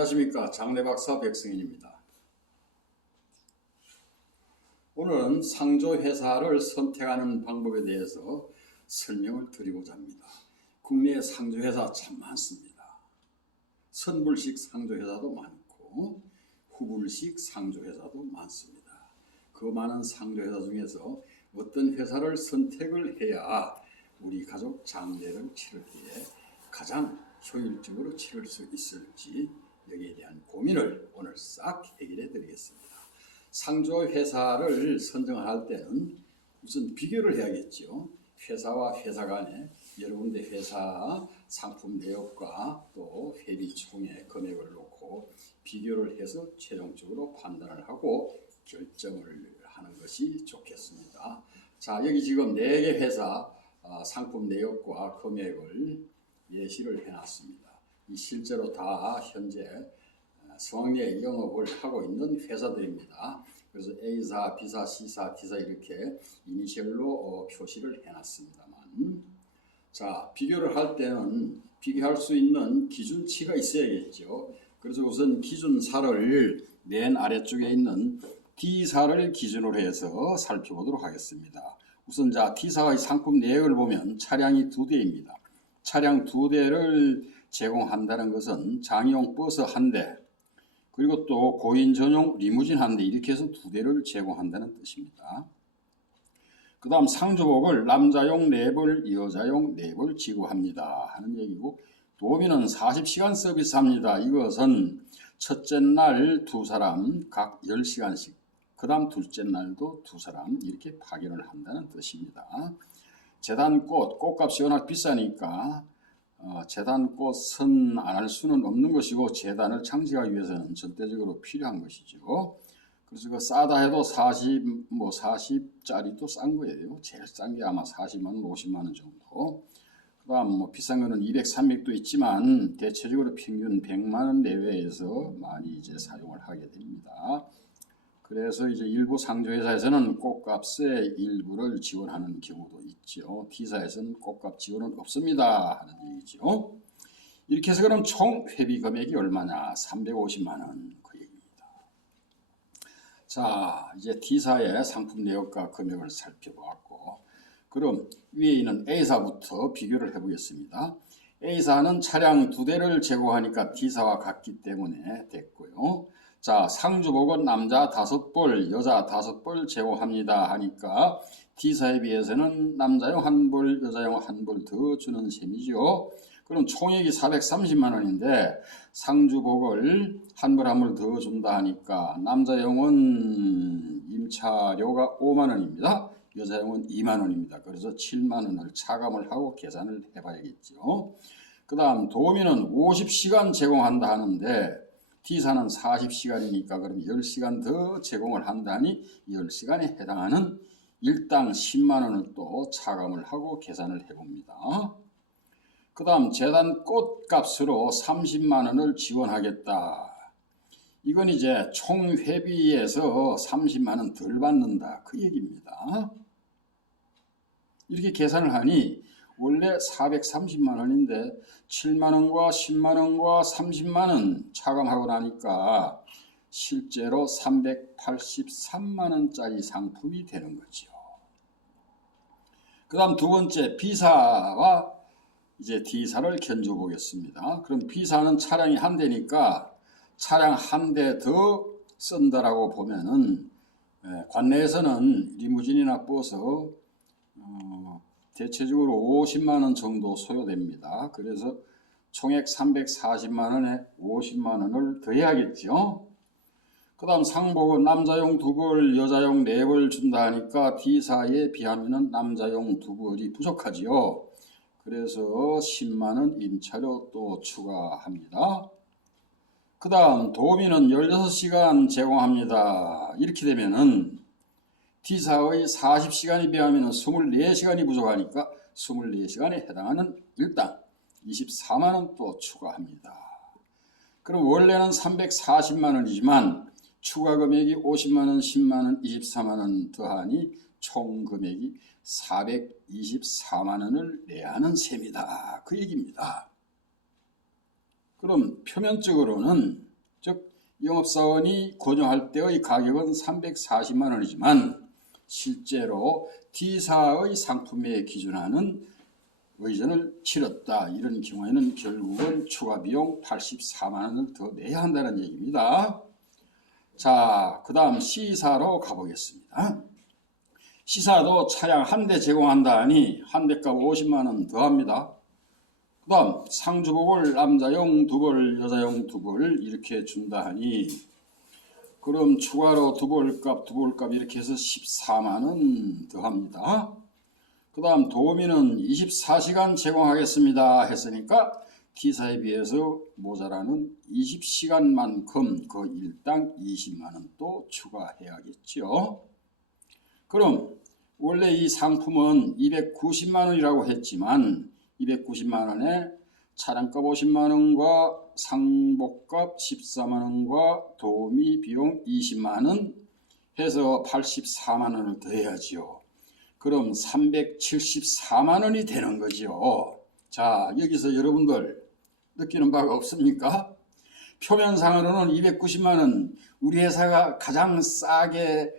안녕하십니까. 장래박사 백승인입니다. 오늘은 상조회사를 선택하는 방법에 대해서 설명을 드리고자 합니다. 국내에 상조회사 참 많습니다. 선불식 상조회사도 많고 후불식 상조회사도 많습니다. 그 많은 상조회사 중에서 어떤 회사를 선택을 해야 우리 가족 장례를 치를 때에 가장 효율적으로 치를 수 있을지 여기에 대한 고민을 오늘 싹 해결해 드리겠습니다. 상조회사를 선정할 때는 우선 비교를 해야겠죠. 회사와 회사 간에 여러 군데 회사 상품 내역과 또 회비 총액 금액을 놓고 비교를 해서 최종적으로 판단을 하고 결정을 하는 것이 좋겠습니다. 자, 여기 지금 4개 회사 상품 내역과 금액을 예시를 해놨습니다. 이 실제로 다 현재 성황리에 영업을 하고 있는 회사들입니다. 그래서 A사, B사, C사, D사 이렇게 이니셜로 표시를 해놨습니다만, 자, 비교를 할 때는 비교할 수 있는 기준치가 있어야겠죠. 그래서 우선 기준사를 맨 아래쪽에 있는 D사를 기준으로 해서 살펴보도록 하겠습니다. 우선 자, D사의 상품 내역을 보면 차량이 2대입니다. 차량 2대를 제공한다는 것은 장애용 버스 1대, 그리고 또 고인 전용 리무진 1대, 이렇게 해서 2대를 제공한다는 뜻입니다. 그 다음 상주복을 남자용 4벌, 여자용 4벌 지급합니다 하는 얘기고, 도우미는 40시간 서비스합니다. 이것은 첫째 날 2사람 각 10시간씩, 그 다음 둘째 날도 2사람 이렇게 파견을 한다는 뜻입니다. 재단꽃, 꽃값이 워낙 비싸니까 재단꽃은 안 할 수는 없는 것이고 재단을 창직하기 위해서는 절대적으로 필요한 것이죠. 그래서 그 싸다 해도 40짜리도 싼 거예요. 제일 싼 게 아마 40만 원, 50만 원 정도. 그 다음 비싼 거는 200, 300도 있지만 대체적으로 평균 100만 원 내외에서 많이 이제 사용을 하게 됩니다. 그래서 이제 일부 상조회사에서는 꽃값의 일부를 지원하는 경우도 있죠. D사에서는 꽃값 지원은 없습니다 하는 얘기죠. 이렇게 해서 그럼 총 회비 금액이 얼마냐? 350만 원 그 얘기입니다. 자, 이제 D사의 상품 내역과 금액을 살펴보았고, 그럼 위에 있는 A사부터 비교를 해보겠습니다. A사는 차량 2대를 제공하니까 D사와 같기 때문에 됐고요. 자, 상주복은 남자 5벌, 여자 5벌 제공합니다 하니까 D사에 비해서는 남자용 1벌, 여자용 1벌 더 주는 셈이죠. 그럼 총액이 430만 원인데 상주복을 1벌 1벌 더 준다 하니까 남자용은 임차료가 5만 원입니다. 여자용은 2만 원입니다. 그래서 7만 원을 차감을 하고 계산을 해봐야겠죠. 그 다음 도우미는 50시간 제공한다 하는데 D사는 40시간이니까 그럼 10시간 더 제공을 한다니 10시간에 해당하는 일당 10만 원을 또 차감을 하고 계산을 해봅니다. 그 다음 재단 꽃값으로 30만 원을 지원하겠다. 이건 이제 총 회비에서 30만 원 덜 받는다 그 얘기입니다. 이렇게 계산을 하니 원래 430만 원인데 7만 원과 10만 원과 30만 원 차감하고 나니까 실제로 383만 원짜리 상품이 되는 거죠. 그 다음 두 번째 B사와 이제 D사를 견줘 보겠습니다. 그럼 B사는 차량이 1대니까 차량 1대 더 쓴다라고 보면은 관내에서는 리무진이나 버스 대체적으로 50만 원 정도 소요됩니다. 그래서 총액 340만 원에 50만 원을 더해야겠죠. 그 다음 상복은 남자용 2벌, 여자용 4벌 준다 하니까 D사에 비하면 남자용 2벌이 부족하지요. 그래서 10만 원 임차료 또 추가합니다. 그 다음 도우미는 16시간 제공합니다. 이렇게 되면은 D사의 40시간에 비하면 24시간이 부족하니까 24시간에 해당하는 일당 24만 원 또 추가합니다. 그럼 원래는 340만 원이지만 추가 금액이 50만 원, 10만 원, 24만 원 더하니 총 금액이 424만 원을 내야 하는 셈이다 그 얘기입니다. 그럼 표면적으로는 영업사원이 권유할 때의 가격은 340만 원이지만 실제로 D사의 상품에 기준하는 의전을 치렀다. 이런 경우에는 결국은 추가 비용 84만 원을 더 내야 한다는 얘기입니다. 자, 그 다음 C사로 가보겠습니다. C사도 차량 한 대 제공한다 하니 한 대값 50만 원 더합니다. 그 다음 상주복을 남자용 2벌 여자용 2벌 이렇게 준다 하니 그럼 추가로 2벌값 이렇게 해서 14만 원 더합니다. 그 다음 도우미는 24시간 제공하겠습니다 했으니까 D사에 비해서 모자라는 20시간만큼 그 일당 20만 원 또 추가해야겠죠. 그럼 원래 이 상품은 290만 원이라고 했지만 290만 원에 차량값 50만 원과 상복값 14만 원과 도우미 비용 20만 원 해서 84만 원을 더해야지요. 그럼 374만 원이 되는 거죠. 자, 여기서 여러분들 느끼는 바가 없습니까? 표면상으로는 290만 원 우리 회사가 가장 싸게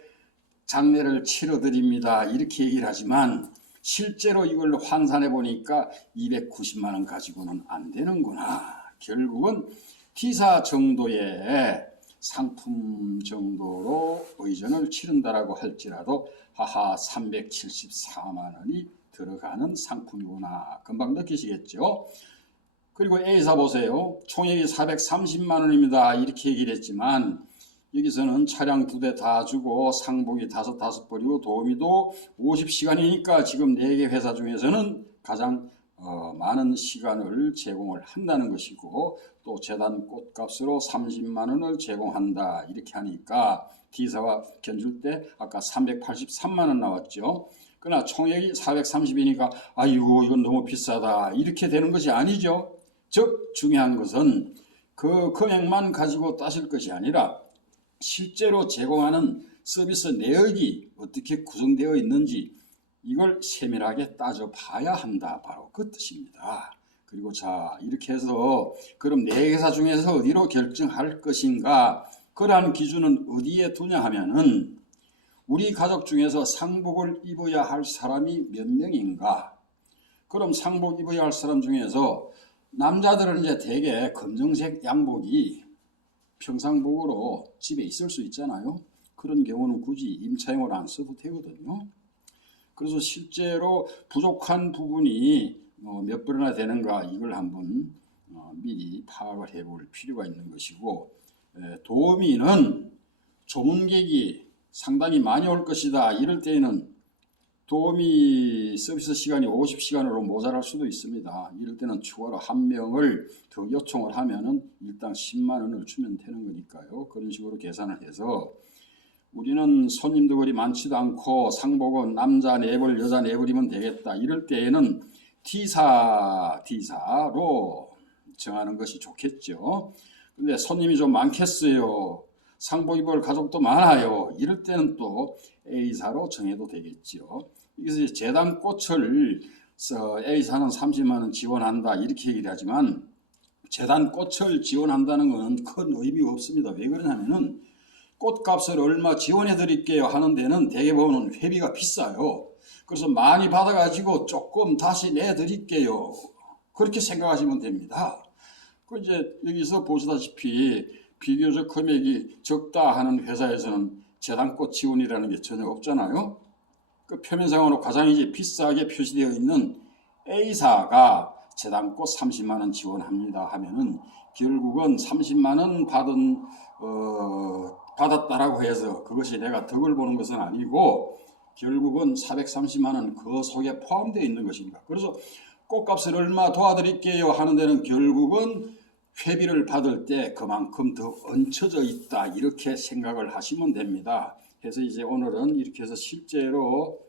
장례를 치러드립니다. 이렇게 얘기를 하지만 실제로 이걸 환산해 보니까 290만 원 가지고는 안 되는구나. 결국은 D사 정도의 상품 정도로 의전을 치른다라고 할지라도 하하 374만 원이 들어가는 상품이구나. 금방 느끼시겠죠? 그리고 A사 보세요. 총액이 430만 원입니다. 이렇게 얘기를 했지만 여기서는 차량 2대 다 주고 상복이 5벌이고 도우미도 50시간이니까 지금 4개 회사 중에서는 가장 많은 시간을 제공을 한다는 것이고 또 재단 꽃값으로 30만 원을 제공한다. 이렇게 하니까 D사와 견줄 때 아까 383만 원 나왔죠. 그러나 총액이 430이니까 아이고 이건 너무 비싸다. 이렇게 되는 것이 아니죠. 즉 중요한 것은 그 금액만 가지고 따질 것이 아니라 실제로 제공하는 서비스 내역이 어떻게 구성되어 있는지 이걸 세밀하게 따져봐야 한다. 바로 그 뜻입니다. 그리고 자 이렇게 해서 그럼 4개사 중에서 어디로 결정할 것인가 그러한 기준은 어디에 두냐 하면은 우리 가족 중에서 상복을 입어야 할 사람이 몇 명인가. 그럼 상복 입어야 할 사람 중에서 남자들은 이제 대개 검정색 양복이 평상복으로 집에 있을 수 있잖아요. 그런 경우는 굳이 임차용을 안 써도 되거든요. 그래서 실제로 부족한 부분이 몇 벌이나 되는가 이걸 한번 미리 파악을 해볼 필요가 있는 것이고 도우미는 조문객이 상당히 많이 올 것이다. 이럴 때에는 도우미 서비스 시간이 50시간으로 모자랄 수도 있습니다. 이럴 때는 추가로 한 명을 더 요청을 하면은 일당 10만 원을 주면 되는 거니까요. 그런 식으로 계산을 해서 우리는 손님도 그리 많지도 않고 상복은 남자 4벌 여자 4벌이면 되겠다. 이럴 때에는 D사로 정하는 것이 좋겠죠. 근데 손님이 좀 많겠어요. 상복 입을 가족도 많아요. 이럴 때는 또 A사로 정해도 되겠죠. 그래서 재단꽃을 A사는 30만 원 지원한다 이렇게 얘기를 하지만 재단꽃을 지원한다는 것은 큰 의미가 없습니다. 왜 그러냐면은 꽃값을 얼마 지원해 드릴게요 하는 데는 대개보면 회비가 비싸요. 그래서 많이 받아가지고 조금 다시 내드릴게요. 그렇게 생각하시면 됩니다. 그 이제 여기서 보시다시피 비교적 금액이 적다 하는 회사에서는 재단꽃 지원이라는 게 전혀 없잖아요. 그 표면상으로 가장 이제 비싸게 표시되어 있는 A사가 재단꽃 30만 원 지원합니다 하면은 결국은 30만 원 받았다라고 해서 그것이 내가 덕을 보는 것은 아니고 결국은 430만 원 그 속에 포함되어 있는 것입니다. 그래서 꽃값을 얼마 도와드릴게요 하는 데는 결국은 회비를 받을 때 그만큼 더 얹혀져 있다 이렇게 생각을 하시면 됩니다. 그래서 이제 오늘은 이렇게 해서 실제로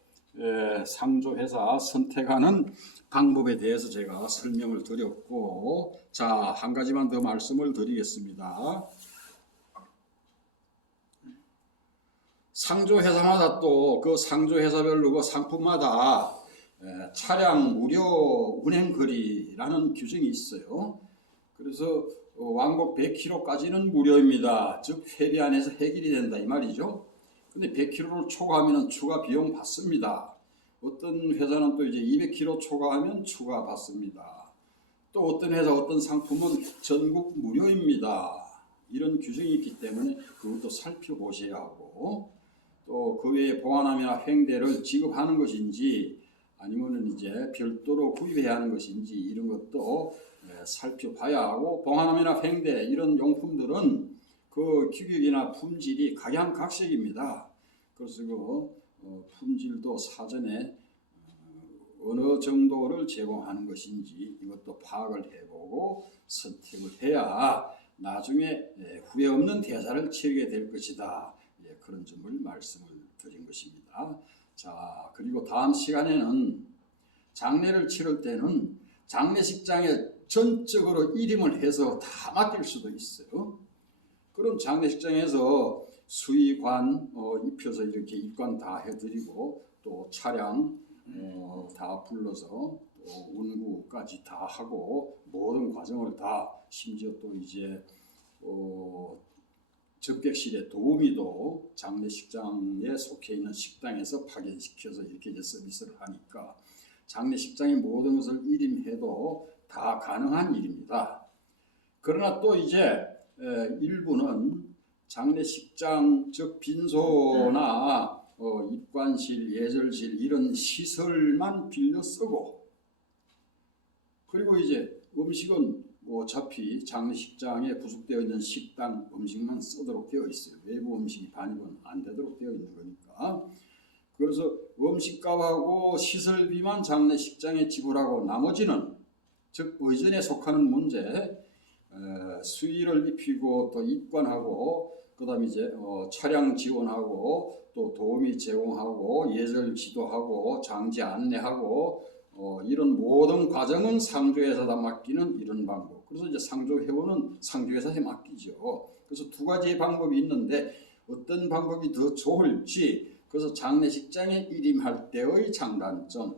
상조회사 선택하는 방법에 대해서 제가 설명을 드렸고 자, 한 가지만 더 말씀을 드리겠습니다. 상조회사마다 또 그 상조회사별로 그 상품마다 차량 무료 운행거리라는 규정이 있어요. 그래서 왕복 100km까지는 무료입니다. 즉 회비 안에서 해결이 된다 이 말이죠. 근데 100km를 초과하면 추가 비용 받습니다. 어떤 회사는 또 이제 200km 초과하면 추가 받습니다. 또 어떤 회사 어떤 상품은 전국 무료입니다. 이런 규정이 있기 때문에 그것도 살펴보셔야 하고, 또 그 외에 봉안함이나 횡대를 지급하는 것인지 아니면은 이제 별도로 구입해야 하는 것인지 이런 것도 살펴봐야 하고, 봉안함이나 횡대 이런 용품들은 그 규격이나 품질이 각양각색입니다. 그래서 그 품질도 사전에 어느 정도를 제공하는 것인지 이것도 파악을 해보고 선택을 해야 나중에 후회 없는 대사를 치르게 될 것이다. 그런 점을 말씀을 드린 것입니다. 자, 그리고 다음 시간에는 장례를 치를 때는 장례식장에 전적으로 일임을 해서 다 맡길 수도 있어요. 그럼 장례식장에서 수의관 입혀서 이렇게 입관 다 해드리고, 또 차량 다 불러서 또 운구까지 다 하고 모든 과정을 다, 심지어 또 이제 접객실의 도우미도 장례식장에 속해 있는 식당에서 파견시켜서 이렇게 이제 서비스를 하니까 장례식장의 모든 것을 일임해도 다 가능한 일입니다. 그러나 또 이제 일부는 장례식장 즉 빈소나 입관실, 예절실 이런 시설만 빌려 쓰고, 그리고 이제 음식은 어차피 장례식장에 부속되어 있는 식당 음식만 쓰도록 되어 있어요. 외부 음식이 반입은 안 되도록 되어 있는 거니까. 그래서 음식값하고 시설비만 장례식장에 지불하고 나머지는, 즉 의전에 속하는 문제, 수의를 입히고 또 입관하고, 그 다음에 이제 차량 지원하고 또 도우미 제공하고 예절 지도하고 장지 안내하고 이런 모든 과정은 상조회사다 맡기는 이런 방법. 그래서 이제 상조회원은 상조회사에 맡기죠. 그래서 두 가지의 방법이 있는데 어떤 방법이 더 좋을지, 그래서 장례식장에 일임할 때의 장단점,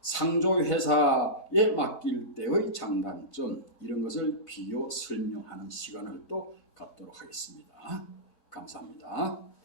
상조회사에 맡길 때의 장단점, 이런 것을 비교 설명하는 시간을 또 갖도록 하겠습니다. 감사합니다.